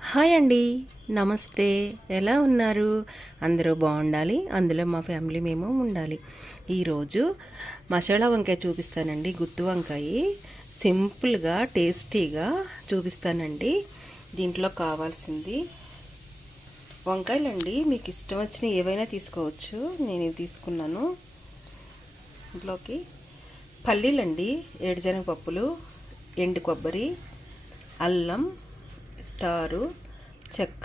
Hi అండి, నమస్తే. ఎలా ఉన్నారు? అందరూ బాగుండాలి, అందులో మా ఫ్యామిలీ మేము ఉండాలి. ఈరోజు మసాలా వంకాయ చూపిస్తానండి. గుత్తి వంకాయ సింపుల్గా టేస్టీగా చూపిస్తానండి. దీంట్లో కావాల్సింది వంకాయలండి. మీకు ఇష్టం వచ్చిన ఏవైనా తీసుకోవచ్చు. నేను ఇవి తీసుకున్నాను. ఇంట్లోకి పల్లీలండి, ఏడుశనగ పప్పులు, ఎండు కొబ్బరి, అల్లం, స్టారు, చెక్క,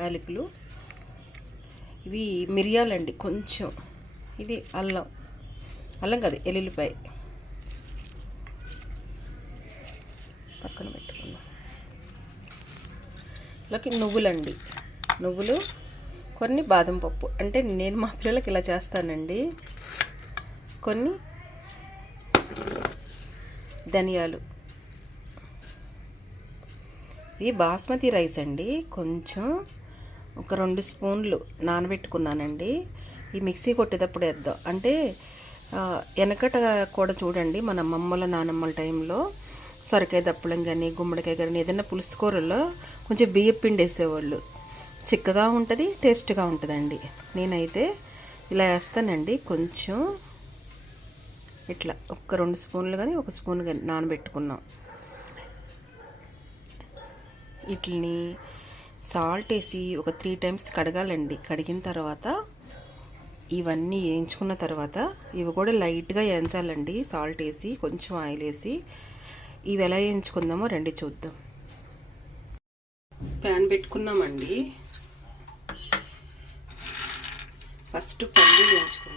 యాలకులు, ఇవి మిరియాలండి కొంచెం, ఇది అల్లం అల్లం కాదు ఎల్లుల్లిపాయ పక్కన పెట్టుకుందాం. అలాగే నువ్వులండి, నువ్వులు కొన్ని, బాదం పప్పు. అంటే నేను మా పిల్లలకి ఇలా చేస్తానండి. కొన్ని ధనియాలు. ఇది బాస్మతి రైస్ అండి. కొంచెం ఒక 2 స్పూన్లు నానబెట్టుకున్నానండి. ఈ మిక్సీ కొట్టేటప్పుడు వేద్దాం. అంటే వెనకట కూడా చూడండి, మన అమ్మమ్మల నానమ్మల టైంలో సొరకాయ దప్పలం కానీ, గుమ్మడికాయ కానీ, ఏదైనా పులుసు కూరల్లో కొంచెం బియ్యం పిండి వేసేవాళ్ళు. చిక్కగా ఉంటుంది, టేస్ట్గా ఉంటుందండి. నేనైతే ఇలా వేస్తానండి. కొంచెం ఇట్లా ఒక 2 స్పూన్లు కానీ, 1 స్పూన్ కానీ నానబెట్టుకున్నాం. వీటిని సాల్ట్ వేసి ఒక 3 టైమ్స్ కడగాలండి. కడిగిన తర్వాత ఇవన్నీ వేయించుకున్న తర్వాత ఇవి కూడా లైట్గా వేయించాలండి. సాల్ట్ వేసి కొంచెం ఆయిల్ వేసి ఇవి ఎలా వేయించుకుందామో రండి చూద్దాం. ప్యాన్ పెట్టుకున్నామండి. ఫస్ట్ పల్లి వేయించుకుందాం.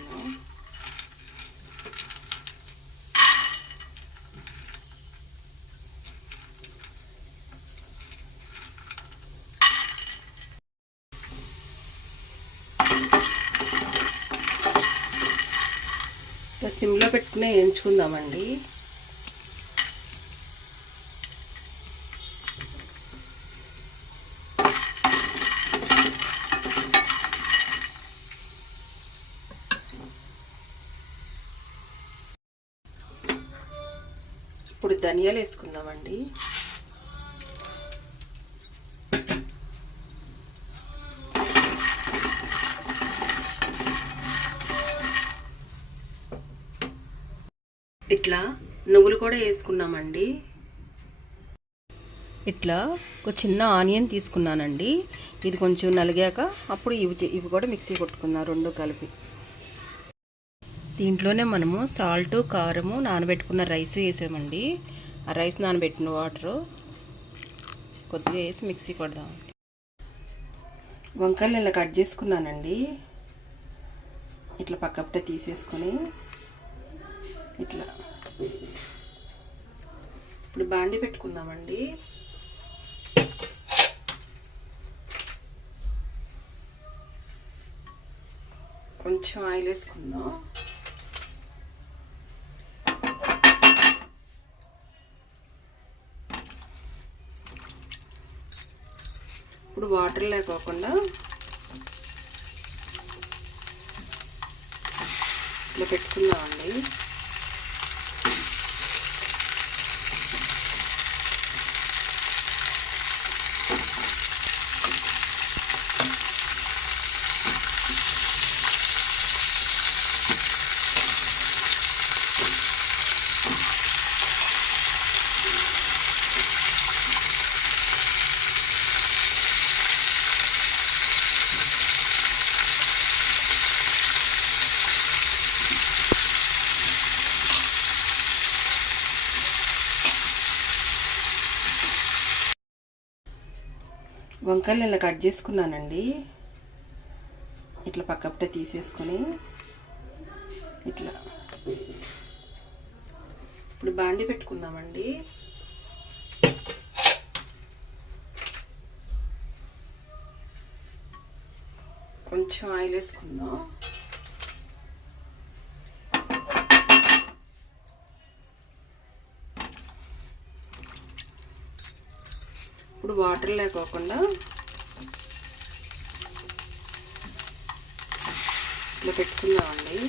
సిమ్లో పెట్టుకుని వేయించుకుందామండి. ఇప్పుడు ధనియాలు వేసుకుందామండి. ఇట్లా నువ్వులు కూడా వేసుకున్నామండి. ఇట్లా ఒక చిన్న ఆనియన్ తీసుకున్నానండి. ఇది కొంచెం నలిగాక అప్పుడు ఇవి కూడా మిక్సీ కొట్టుకున్నాం, 2 కలిపి. దీంట్లోనే మనము సాల్ట్, కారము, నానబెట్టుకున్న రైస్ వేసామండి. ఆ రైస్ నానబెట్టిన వాటరు కొద్దిగా వేసి మిక్సీ కొడదామండి. వంకాయలు ఇలా కట్ చేసుకున్నానండి. ఇట్లా పక్కపటే తీసేసుకొని ఇట్లా ఇప్పుడు బాండి పెట్టుకుందామండి. కొంచెం ఆయిల్ వేసుకుందాం. ఇప్పుడు వాటర్ లేకోకుండా ఇట్లా పెట్టుకుందామండి. వంకాయలు ఇలా కట్ చేసుకున్నానండి. ఇట్లా పక్కపటే తీసేసుకొని ఇట్లా ఇప్పుడు బాండి పెట్టుకుందామండి. కొంచెం ఆయిల్ వేసుకుందాం. ఇప్పుడు వాటర్ లేకోకుండా ఇట్లా పెట్టుకుందామండి.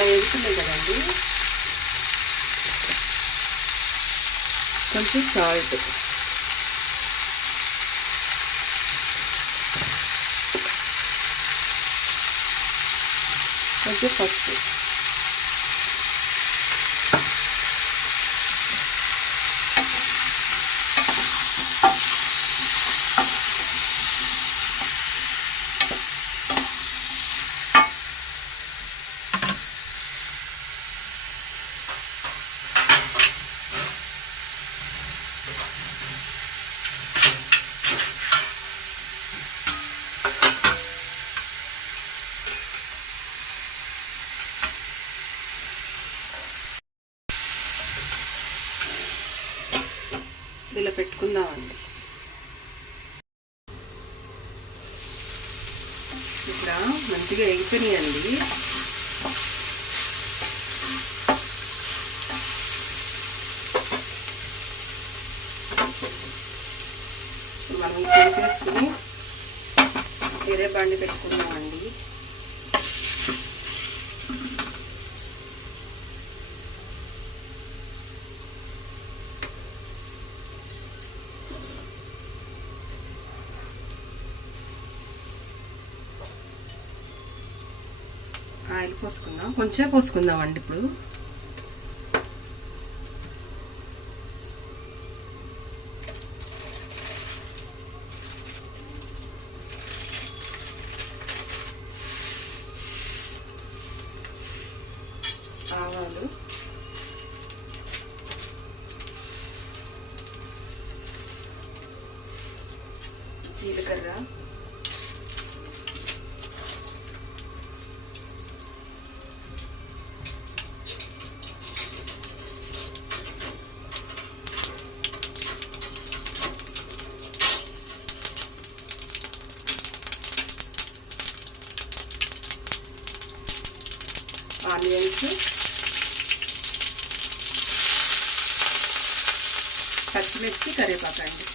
ఇట్లా వేగుతున్నాయి కదండి, కొంచెం సాల్ట్, కొంచెం పసుపు, ఇలా పెట్టుకుందామండి. ఇట్లా మంచిగా వేగిపోయినాయండి. మనం తీసేసుకుని వేరే బండి పెట్టుకుందామండి. ఆయిల్ పోసుకుందాం, కొంచెం పోసుకుందామండి. ఇప్పుడు ఆవాలు, జీలకర్ర, ఆనియన్స్, పచ్చిమిర్చి, కరివేపాకండి.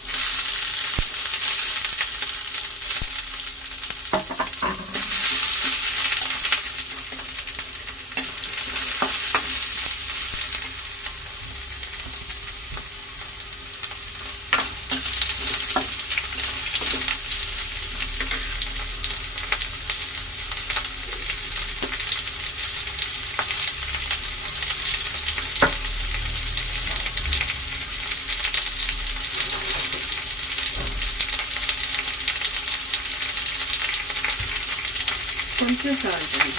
కొంచెం సాల్ట్ అండి.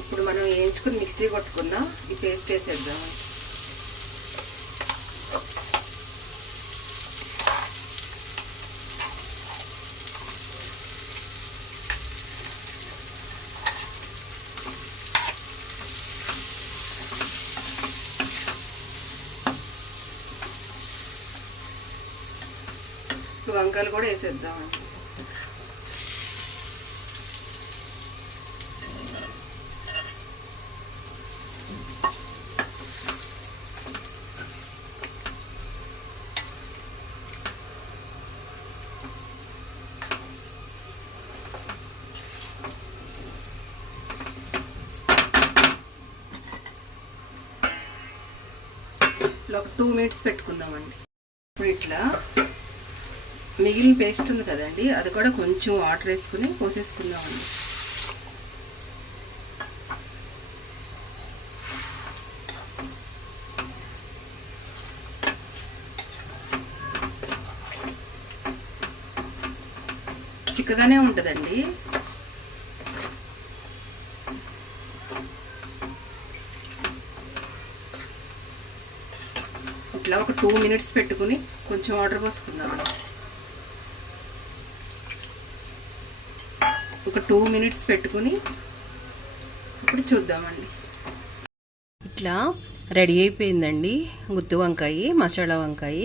ఇప్పుడు మనం వేయించుకుని మిక్సీ కొట్టుకున్న ఈ పేస్ట్ వేసేద్దాం. వంకాయలు కూడా వేసేద్దామండి. ఒక 2 మినిట్స్ పెట్టుకుందామండి. ఇప్పుడు ఇట్లా మిగిలిన పేస్ట్ ఉంది కదండి, అది కూడా కొంచెం వాటర్ వేసుకుని పోసేసుకుందామండి. చిక్కగానే ఉంటుందండి. ఇట్లా ఒక 2 మినిట్స్ పెట్టుకుని కొంచెం వాటర్ పోసుకుందామండి. ఒక 2 మినిట్స్ పెట్టుకుని ఇప్పుడు చూద్దామండి. ఇట్లా రెడీ అయిపోయిందండి గుత్తి వంకాయ, మసాలా వంకాయ.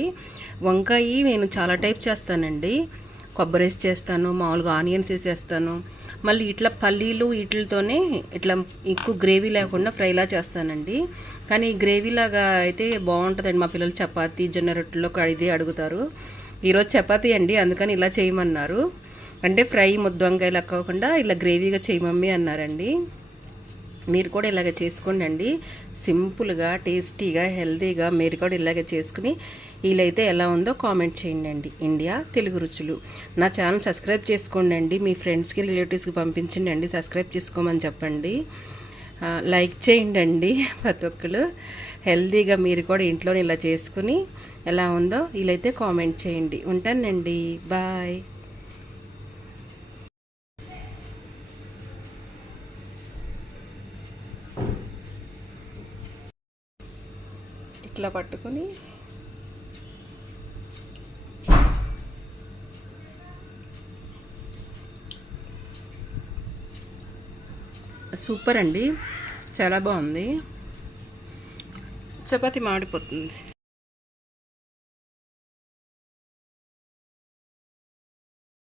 వంకాయ నేను చాలా టైప్ చేస్తానండి. కొబ్బరి వేసి చేస్తాను, మామూలుగా ఆనియన్స్ వేసేస్తాను, మళ్ళీ ఇట్లా పల్లీలు వీటితోనే ఇట్లా ఎక్కువ గ్రేవీ లేకుండా ఫ్రైలా చేస్తానండి. కానీ గ్రేవీలాగా అయితే బాగుంటుందండి. మా పిల్లలు చపాతీ జొన్న రొట్టెలో ఇదే అడుగుతారు. ఈరోజు చపాతీ అండి, అందుకని ఇలా చేయమన్నారు. అంటే ఫ్రై ముద్ద కాకుండా ఇలా గ్రేవీగా చేయి మమ్మీ అన్నారండి. మీరు కూడా ఇలాగ చేసుకోండి అండి. సింపుల్గా టేస్టీగా హెల్తీగా మీరు కూడా ఇలాగ చేసుకుని వీలైతే ఎలా ఉందో కామెంట్ చేయండి అండి. ఇండియా తెలుగు రుచులు నా ఛానల్ సబ్స్క్రైబ్ చేసుకోండి అండి. మీ ఫ్రెండ్స్కి రిలేటివ్స్కి పంపించండి అండి, సబ్స్క్రైబ్ చేసుకోమని చెప్పండి. లైక్ చేయండి అండి. ప్రతి ఒక్కరు హెల్తీగా మీరు కూడా ఇంట్లోనే ఇలా చేసుకుని ఎలా ఉందో వీలైతే కామెంట్ చేయండి. ఉంటానండి, బాయ్. ఇట్లా పట్టుకొని సూపర్ అండి, చాలా బాగుంది. చపాతీ మాడిపోతుంది.